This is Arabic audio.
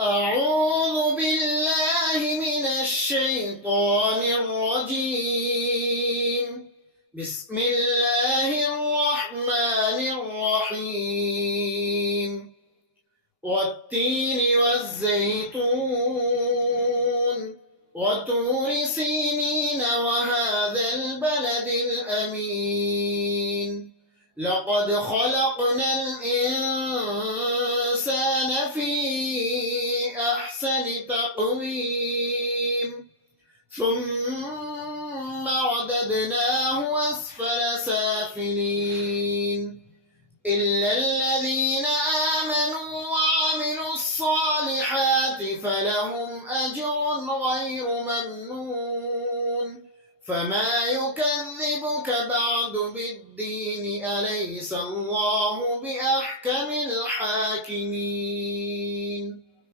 أعوذ بالله من الشيطان الرجيم. بسم الله الرحمن الرحيم. والتين والزيتون وطور سينين وهذا البلد الأمين. لقد خلقنا الإنسان في أحسن تقويم ثم رددناه أسفل سافلين إلا الذين آمنوا وعملوا الصالحات فلهم أجر غير ممنون. فما يكذبك بعد بالدين؟ أليس الله بأحكم الحاكمين؟